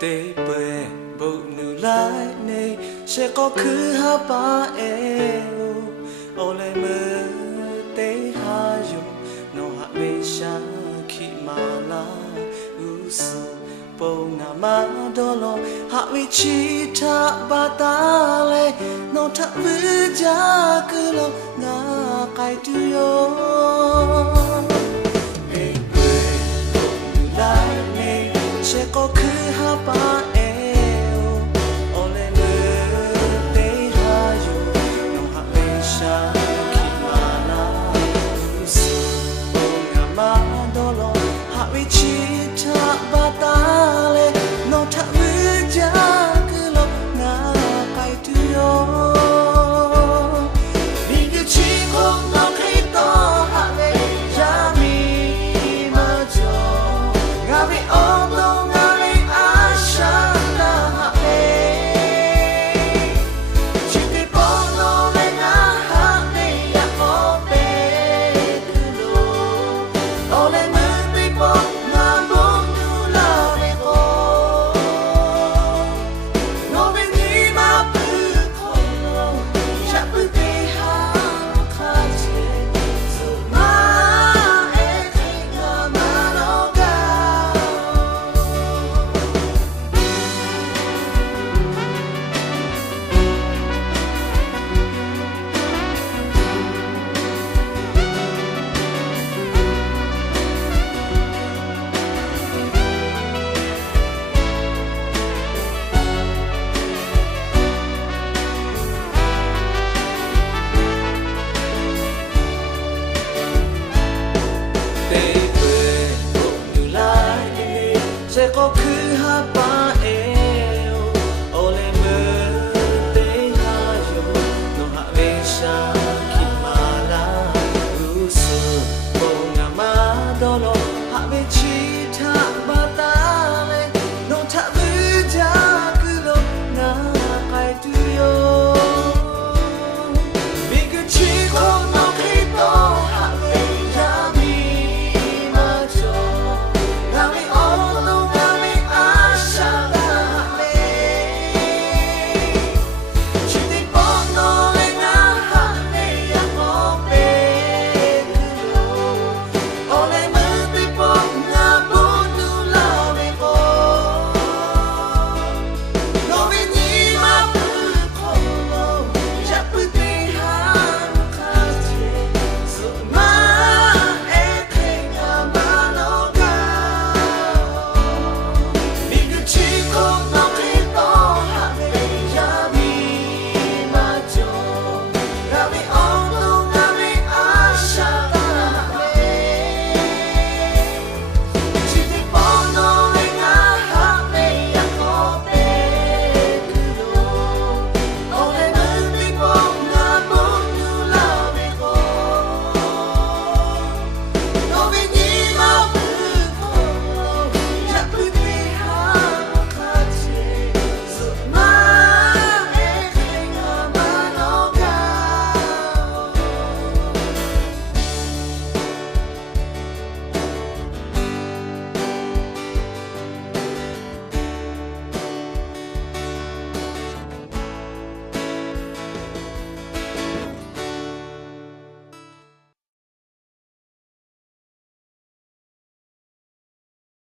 Te pe bu nu lai nei se ko khu ha pa e o le me te ha yo no ha me sha ki ma la u su po na ma do lo ha we chi tha ba ta le no tha vu ja ku lo nga kai tu yo se ko khu ha pa e o le le te ha yo no ha me sha ki ma la su o nga ma do lo ha we chi tha ba ta le no tha vu ja ku lo nga kai tu yo ni ge chi ko no kai to ha le ja mi ma jo ga we all se ko khu